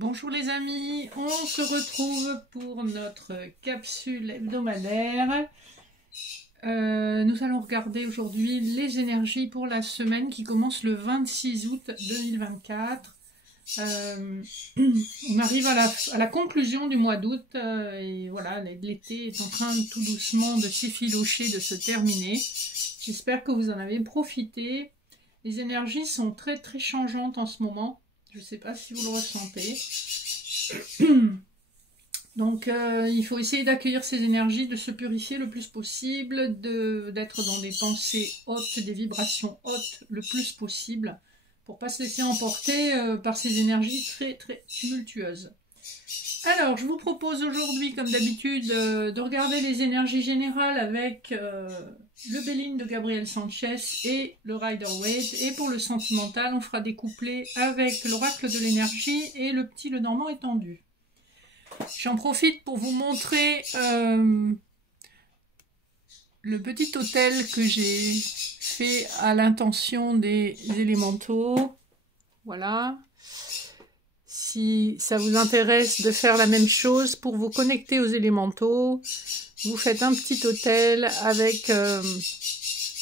Bonjour les amis, on se retrouve pour notre capsule hebdomadaire. Nous allons regarder aujourd'hui les énergies pour la semaine qui commence le 26 août 2024. On arrive à la conclusion du mois d'août et voilà, l'été est en train tout doucement de s'effilocher, de se terminer. J'espère que vous en avez profité. Les énergies sont très très changeantes en ce moment. Je ne sais pas si vous le ressentez. Donc, il faut essayer d'accueillir ces énergies, de se purifier le plus possible, d'être dans des pensées hautes, des vibrations hautes le plus possible, pour ne pas se laisser emporter par ces énergies très très tumultueuses. Alors, je vous propose aujourd'hui, comme d'habitude, de regarder les énergies générales avec le Béline de Gabriel Sanchez et le Rider-Waite. Et pour le sentimental, on fera des couplets avec l'oracle de l'énergie et le petit Lenormand étendu. J'en profite pour vous montrer le petit hôtel que j'ai fait à l'intention des élémentaux. Voilà. Si ça vous intéresse de faire la même chose pour vous connecter aux élémentaux, vous faites un petit hôtel avec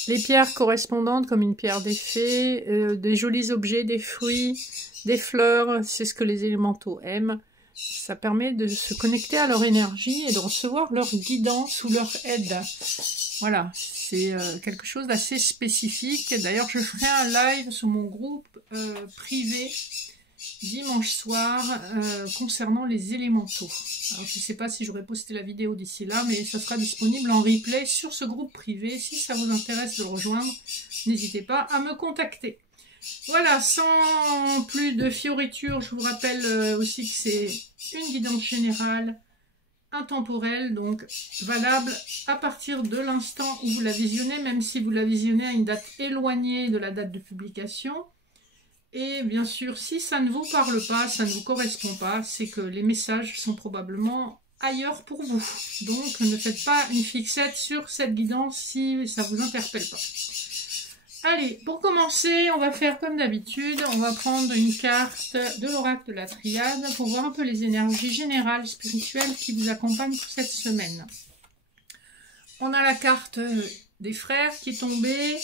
les pierres correspondantes comme une pierre des fées, des jolis objets, des fruits, des fleurs, c'est ce que les élémentaux aiment. Ça permet de se connecter à leur énergie et de recevoir leur guidance ou leur aide. Voilà, c'est quelque chose d'assez spécifique. D'ailleurs, je ferai un live sur mon groupe privé dimanche soir concernant les élémentaux. Alors je ne sais pas si j'aurai posté la vidéo d'ici là, mais ça sera disponible en replay sur ce groupe privé. Si ça vous intéresse de le rejoindre, n'hésitez pas à me contacter. Voilà, sans plus de fioritures, je vous rappelle aussi que c'est une guidance générale, intemporelle, donc valable à partir de l'instant où vous la visionnez, même si vous la visionnez à une date éloignée de la date de publication. Et bien sûr, si ça ne vous parle pas, ça ne vous correspond pas, c'est que les messages sont probablement ailleurs pour vous. Donc ne faites pas une fixette sur cette guidance si ça ne vous interpelle pas. Allez, pour commencer, on va faire comme d'habitude, on va prendre une carte de l'oracle de la triade pour voir un peu les énergies générales spirituelles qui vous accompagnent pour cette semaine. On a la carte des frères qui est tombée.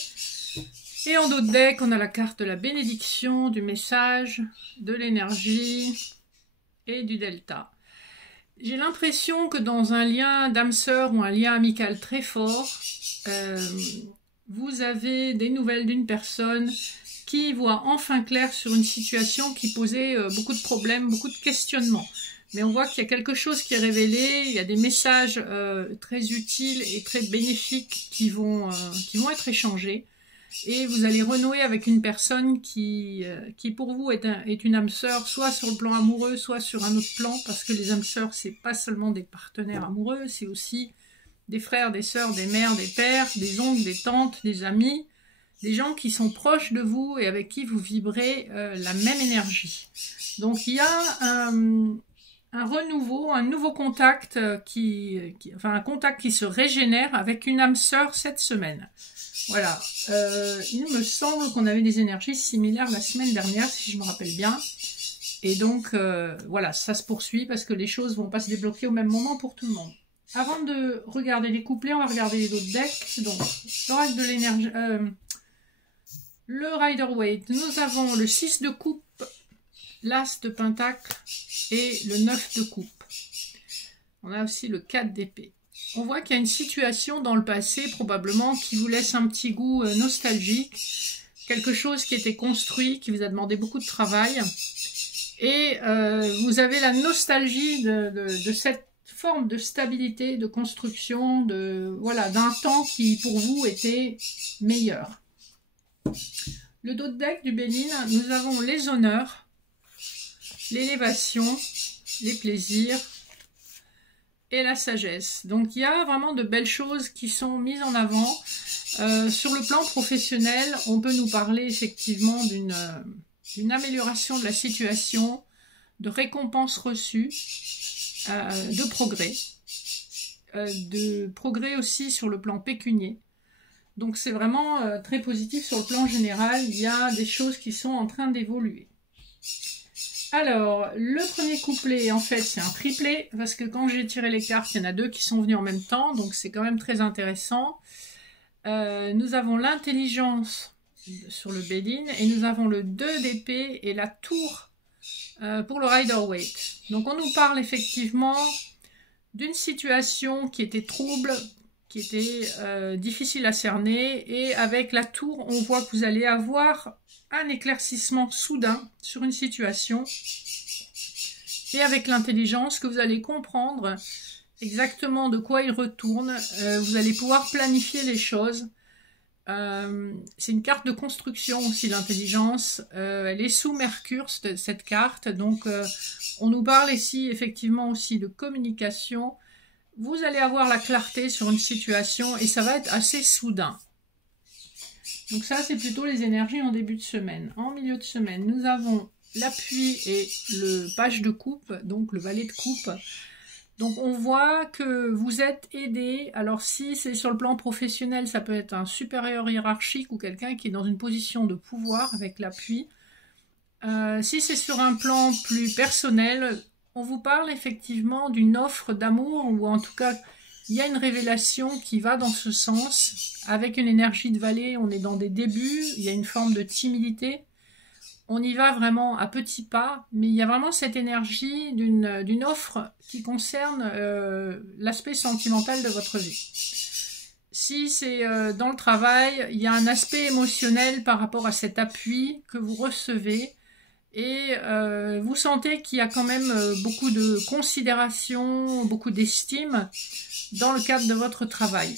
Et en dos de deck, on a la carte de la bénédiction, du message, de l'énergie et du delta. J'ai l'impression que dans un lien d'âme sœur ou un lien amical très fort, vous avez des nouvelles d'une personne qui voit enfin clair sur une situation qui posait beaucoup de problèmes, beaucoup de questionnements. Mais on voit qu'il y a quelque chose qui est révélé, il y a des messages très utiles et très bénéfiques qui vont être échangés. Et vous allez renouer avec une personne qui pour vous est une âme sœur, soit sur le plan amoureux, soit sur un autre plan, parce que les âmes sœurs, c'est pas seulement des partenaires amoureux, c'est aussi des frères, des sœurs, des mères, des pères, des oncles, des tantes, des amis, des gens qui sont proches de vous et avec qui vous vibrez la même énergie. Donc il y a un renouveau, un nouveau contact, un contact qui se régénère avec une âme sœur cette semaine. Voilà, il me semble qu'on avait des énergies similaires la semaine dernière, si je me rappelle bien. Et donc, voilà, ça se poursuit parce que les choses ne vont pas se débloquer au même moment pour tout le monde. Avant de regarder les couplets, on va regarder les autres decks. Donc, l'oracle de l'énergie, le Rider-Waite. Nous avons le 6 de coupe, l'As de pentacle et le 9 de coupe. On a aussi le 4 d'épée. On voit qu'il y a une situation dans le passé, probablement, qui vous laisse un petit goût nostalgique. Quelque chose qui était construit, qui vous a demandé beaucoup de travail. Et vous avez la nostalgie de cette forme de stabilité, de construction, voilà, d'un temps qui, pour vous, était meilleur. Le dos de deck du Béline, nous avons les honneurs, l'élévation, les plaisirs, et la sagesse. Donc il y a vraiment de belles choses qui sont mises en avant. Sur le plan professionnel, on peut nous parler effectivement d'une amélioration de la situation, de récompenses reçues, de progrès aussi sur le plan pécunier. Donc c'est vraiment très positif sur le plan général, il y a des choses qui sont en train d'évoluer. Alors, le premier couplet, en fait, c'est un triplet, parce que quand j'ai tiré les cartes, il y en a 2 qui sont venus en même temps, donc c'est quand même très intéressant. Nous avons l'intelligence sur le Béline, et nous avons le 2 d'épée et la tour pour le Rider-Waite. Donc on nous parle effectivement d'une situation qui était trouble, qui était difficile à cerner, et avec la tour, on voit que vous allez avoir un éclaircissement soudain sur une situation, et avec l'intelligence que vous allez comprendre exactement de quoi il retourne, vous allez pouvoir planifier les choses. C'est une carte de construction aussi, l'intelligence. Elle est sous Mercure, cette carte, donc on nous parle ici effectivement aussi de communication. Vous allez avoir la clarté sur une situation et ça va être assez soudain. Donc ça, c'est plutôt les énergies en début de semaine. En milieu de semaine, nous avons l'appui et le page de coupe, donc le valet de coupe. Donc on voit que vous êtes aidé. Alors si c'est sur le plan professionnel, ça peut être un supérieur hiérarchique ou quelqu'un qui est dans une position de pouvoir avec l'appui. Si c'est sur un plan plus personnel, on vous parle effectivement d'une offre d'amour, ou en tout cas il y a une révélation qui va dans ce sens. Avec une énergie de valet, on est dans des débuts, il y a une forme de timidité. On y va vraiment à petits pas, mais il y a vraiment cette énergie d'une offre qui concerne l'aspect sentimental de votre vie. Si c'est dans le travail, il y a un aspect émotionnel par rapport à cet appui que vous recevez, et vous sentez qu'il y a quand même beaucoup de considération, beaucoup d'estime dans le cadre de votre travail.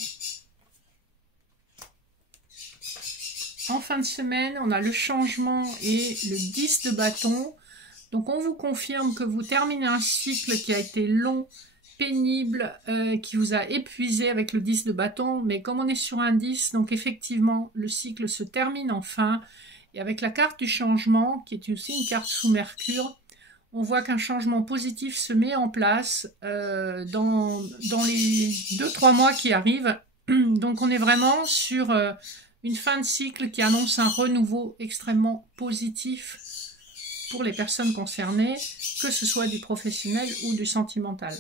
En fin de semaine, on a le changement et le 10 de bâton. Donc on vous confirme que vous terminez un cycle qui a été long, pénible, qui vous a épuisé avec le 10 de bâton. Mais comme on est sur un 10, donc effectivement, le cycle se termine enfin. Et avec la carte du changement, qui est aussi une carte sous Mercure, on voit qu'un changement positif se met en place dans les 2-3 mois qui arrivent. Donc on est vraiment sur une fin de cycle qui annonce un renouveau extrêmement positif pour les personnes concernées, que ce soit du professionnel ou du sentimental.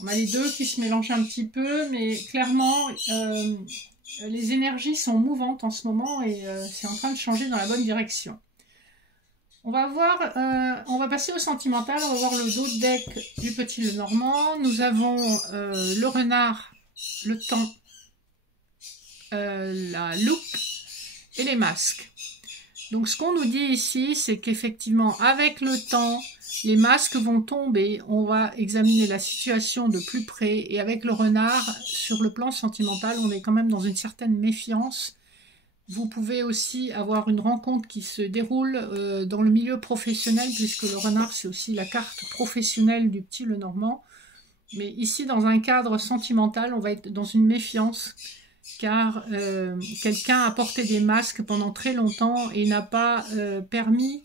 On a les deux qui se mélangent un petit peu, mais clairement, les énergies sont mouvantes en ce moment et c'est en train de changer dans la bonne direction. On va passer au sentimental, on va voir le dos de deck du Petit Lenormand. Nous avons le renard, le temps, la loupe et les masques. Donc ce qu'on nous dit ici, c'est qu'effectivement avec le temps, les masques vont tomber, on va examiner la situation de plus près, et avec le renard, sur le plan sentimental, on est quand même dans une certaine méfiance. Vous pouvez aussi avoir une rencontre qui se déroule dans le milieu professionnel, puisque le renard c'est aussi la carte professionnelle du Petit Lenormand. Mais ici dans un cadre sentimental, on va être dans une méfiance, car quelqu'un a porté des masques pendant très longtemps et n'a pas permis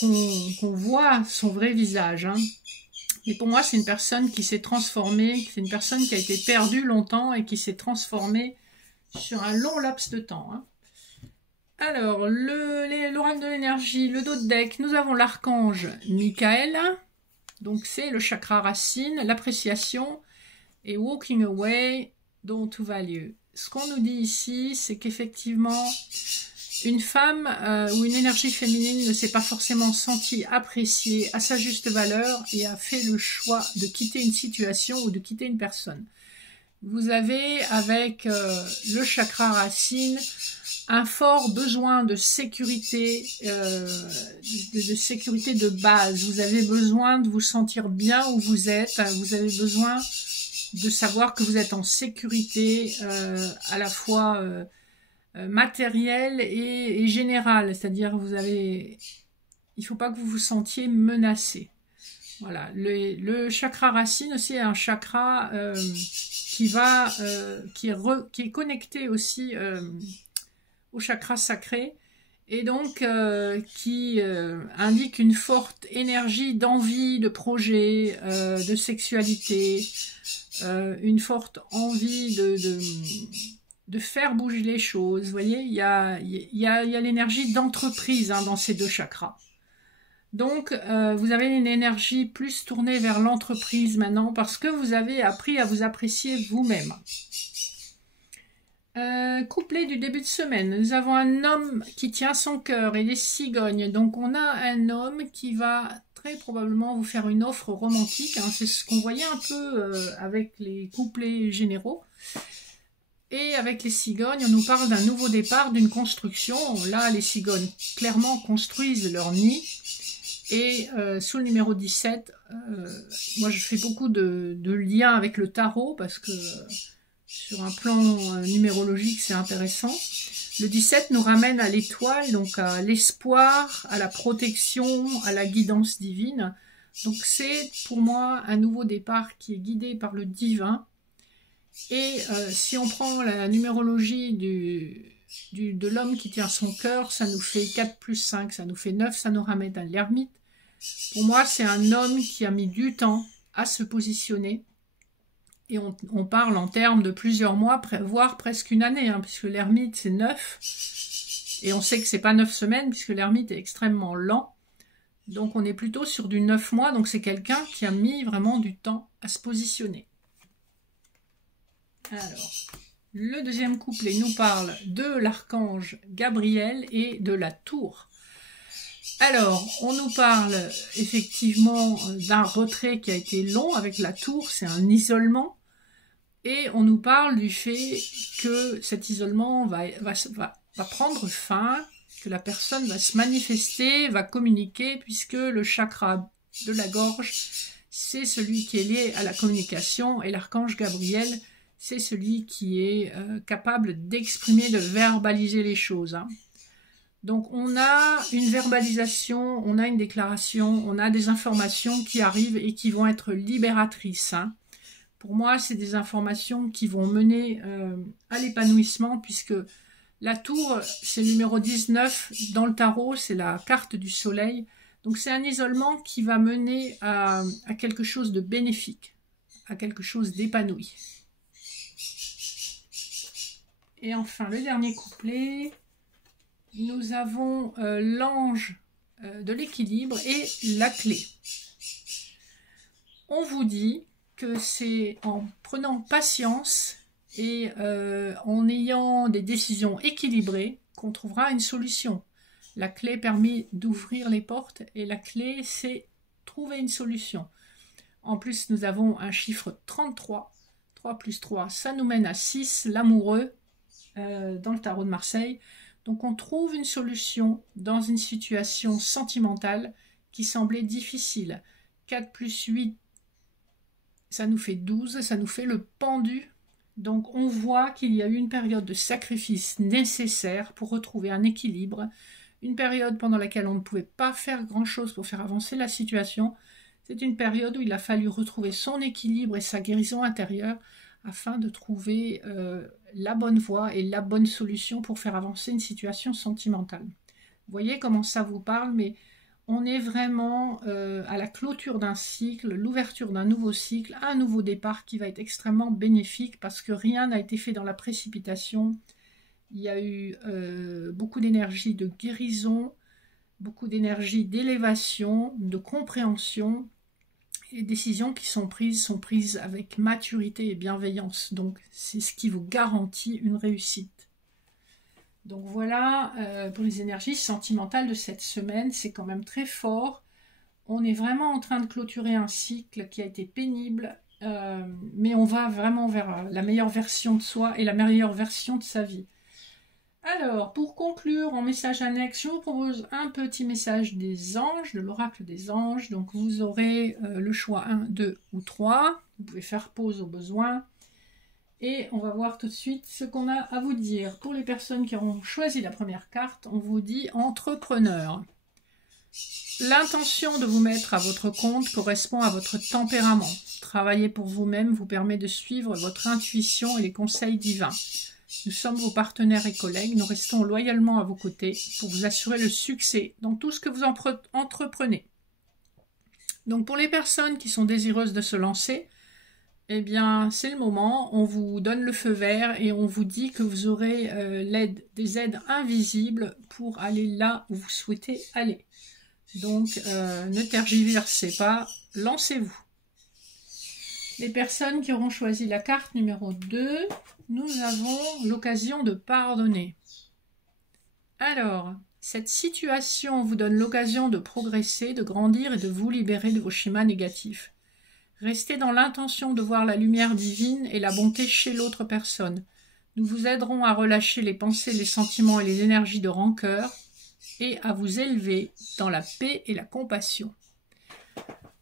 qu'on voit son vrai visage. Hein. Mais pour moi, c'est une personne qui s'est transformée, c'est une personne qui a été perdue longtemps et qui s'est transformée sur un long laps de temps. Hein. Alors, l'oracle de l'énergie, le dos de deck, nous avons l'archange Michael. Donc c'est le chakra racine, l'appréciation, et walking away, don't value. Ce qu'on nous dit ici, c'est qu'effectivement, une femme ou une énergie féminine ne s'est pas forcément sentie appréciée à sa juste valeur et a fait le choix de quitter une situation ou de quitter une personne. Vous avez avec le chakra racine un fort besoin de sécurité, de sécurité de base. Vous avez besoin de vous sentir bien où vous êtes, vous avez besoin de savoir que vous êtes en sécurité à la fois matérielle et générale, c'est-à-dire il ne faut pas que vous vous sentiez menacé. Voilà. Le chakra racine aussi est un chakra qui est connecté aussi au chakra sacré, et donc qui indique une forte énergie d'envie, de projet, de sexualité, une forte envie de faire bouger les choses. Vous voyez, il y a l'énergie d'entreprise hein, dans ces deux chakras. Donc, vous avez une énergie plus tournée vers l'entreprise maintenant parce que vous avez appris à vous apprécier vous-même. Couplet du début de semaine. Nous avons un homme qui tient son cœur et les cigognes. Donc, on a un homme qui va très probablement vous faire une offre romantique. Hein. C'est ce qu'on voyait un peu avec les couplets généraux. Et avec les cigognes, on nous parle d'un nouveau départ, d'une construction. Là, les cigognes, clairement, construisent leur nid. Et sous le numéro 17, moi je fais beaucoup de liens avec le tarot parce que sur un plan numérologique c'est intéressant. Le 17 nous ramène à l'étoile, donc à l'espoir, à la protection, à la guidance divine. Donc c'est pour moi un nouveau départ qui est guidé par le divin. Et si on prend la numérologie de l'homme qui tient son cœur, ça nous fait 4 plus 5, ça nous fait 9, ça nous ramène à l'ermite. Pour moi, c'est un homme qui a mis du temps à se positionner. Et on parle en termes de plusieurs mois, voire presque une année, hein, puisque l'ermite, c'est 9. Et on sait que c'est pas 9 semaines, puisque l'ermite est extrêmement lent. Donc on est plutôt sur du 9 mois. Donc c'est quelqu'un qui a mis vraiment du temps à se positionner. Alors, le deuxième couplet nous parle de l'archange Gabriel et de la tour. Alors, on nous parle effectivement d'un retrait qui a été long avec la tour, c'est un isolement. Et on nous parle du fait que cet isolement va prendre fin, que la personne va se manifester, va communiquer, puisque le chakra de la gorge, c'est celui qui est lié à la communication, et l'archange Gabriel, c'est celui qui est capable d'exprimer, de verbaliser les choses. Hein. Donc on a une verbalisation, on a une déclaration, on a des informations qui arrivent et qui vont être libératrices. Hein. Pour moi, c'est des informations qui vont mener à l'épanouissement, puisque la tour, c'est le numéro 19 dans le tarot, c'est la carte du soleil. Donc c'est un isolement qui va mener à quelque chose de bénéfique, à quelque chose d'épanoui. Et enfin, le dernier couplet, nous avons l'ange de l'équilibre et la clé. On vous dit que c'est en prenant patience et en ayant des décisions équilibrées qu'on trouvera une solution. La clé permet d'ouvrir les portes et la clé, c'est trouver une solution. En plus, nous avons un chiffre 33. 3 plus 3, ça nous mène à 6, l'amoureux, dans le tarot de Marseille. Donc on trouve une solution dans une situation sentimentale qui semblait difficile. 4 plus 8, ça nous fait 12, ça nous fait le pendu. Donc on voit qu'il y a eu une période de sacrifice nécessaire pour retrouver un équilibre, une période pendant laquelle on ne pouvait pas faire grand-chose pour faire avancer la situation. C'est une période où il a fallu retrouver son équilibre et sa guérison intérieure afin de trouver la bonne voie et la bonne solution pour faire avancer une situation sentimentale. Vous voyez comment ça vous parle, mais on est vraiment à la clôture d'un cycle, l'ouverture d'un nouveau cycle, un nouveau départ qui va être extrêmement bénéfique parce que rien n'a été fait dans la précipitation. Il y a eu beaucoup d'énergie de guérison, beaucoup d'énergie d'élévation, de compréhension. Les décisions qui sont prises avec maturité et bienveillance. Donc, c'est ce qui vous garantit une réussite. Donc voilà, pour les énergies sentimentales de cette semaine, c'est quand même très fort. On est vraiment en train de clôturer un cycle qui a été pénible, mais on va vraiment vers la meilleure version de soi et la meilleure version de sa vie. Alors, pour conclure, en message annexe, je vous propose un petit message des anges, de l'oracle des anges. Donc, vous aurez le choix 1, 2 ou 3. Vous pouvez faire pause au besoin. Et on va voir tout de suite ce qu'on a à vous dire. Pour les personnes qui auront choisi la première carte, on vous dit entrepreneur. L'intention de vous mettre à votre compte correspond à votre tempérament. Travailler pour vous-même vous permet de suivre votre intuition et les conseils divins. Nous sommes vos partenaires et collègues, nous restons loyalement à vos côtés pour vous assurer le succès dans tout ce que vous entreprenez. Donc pour les personnes qui sont désireuses de se lancer, eh bien c'est le moment, on vous donne le feu vert et on vous dit que vous aurez des aides invisibles pour aller là où vous souhaitez aller. Donc, ne tergiversez pas, lancez-vous. Les personnes qui auront choisi la carte numéro 2, nous avons l'occasion de pardonner. Alors, cette situation vous donne l'occasion de progresser, de grandir et de vous libérer de vos schémas négatifs. Restez dans l'intention de voir la lumière divine et la bonté chez l'autre personne. Nous vous aiderons à relâcher les pensées, les sentiments et les énergies de rancœur et à vous élever dans la paix et la compassion.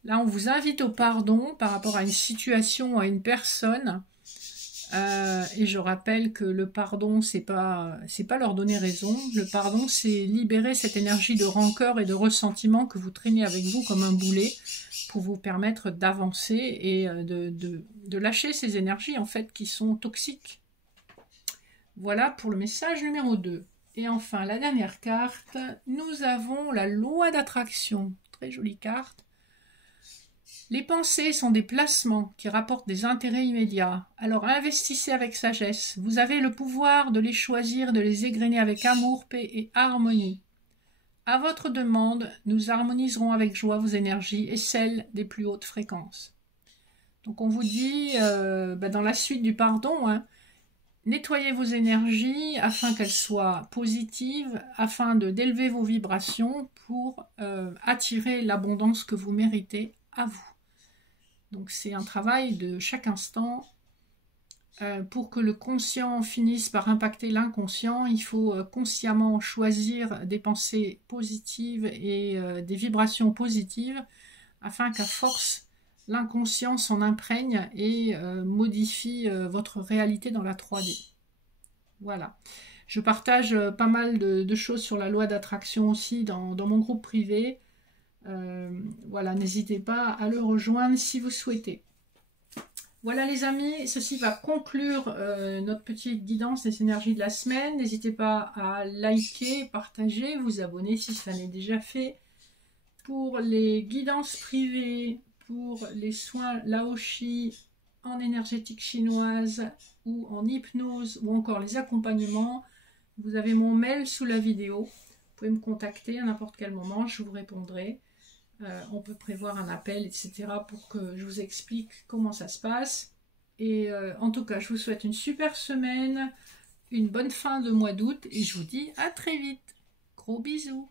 Là, on vous invite au pardon par rapport à une situation ou à une personne. Et je rappelle que le pardon, c'est pas leur donner raison. Le pardon, c'est libérer cette énergie de rancœur et de ressentiment que vous traînez avec vous comme un boulet pour vous permettre d'avancer et de lâcher ces énergies en fait qui sont toxiques. Voilà pour le message numéro 2. Et enfin, la dernière carte, nous avons la loi d'attraction. Très jolie carte. Les pensées sont des placements qui rapportent des intérêts immédiats. Alors investissez avec sagesse. Vous avez le pouvoir de les choisir, de les égrener avec amour, paix et harmonie. À votre demande, nous harmoniserons avec joie vos énergies et celles des plus hautes fréquences. Donc on vous dit, dans la suite du pardon, nettoyez vos énergies afin qu'elles soient positives, afin d'élever vos vibrations pour attirer l'abondance que vous méritez à vous. Donc c'est un travail de chaque instant. Pour que le conscient finisse par impacter l'inconscient, il faut consciemment choisir des pensées positives et des vibrations positives afin qu'à force, l'inconscient s'en imprègne et modifie votre réalité dans la 3D. Voilà. Je partage pas mal de choses sur la loi d'attraction aussi dans mon groupe privé. Voilà, n'hésitez pas à le rejoindre si vous souhaitez. Voilà les amis, ceci va conclure notre petite guidance des énergies de la semaine. N'hésitez pas à liker, partager, vous abonner si ça n'est déjà fait. Pour les guidances privées, pour les soins Laoshi en énergétique chinoise ou en hypnose ou encore les accompagnements, vous avez mon mail sous la vidéo. Vous pouvez me contacter à n'importe quel moment, je vous répondrai. On peut prévoir un appel, etc. pour que je vous explique comment ça se passe. Et en tout cas, je vous souhaite une super semaine, une bonne fin de mois d'août et je vous dis à très vite. Gros bisous.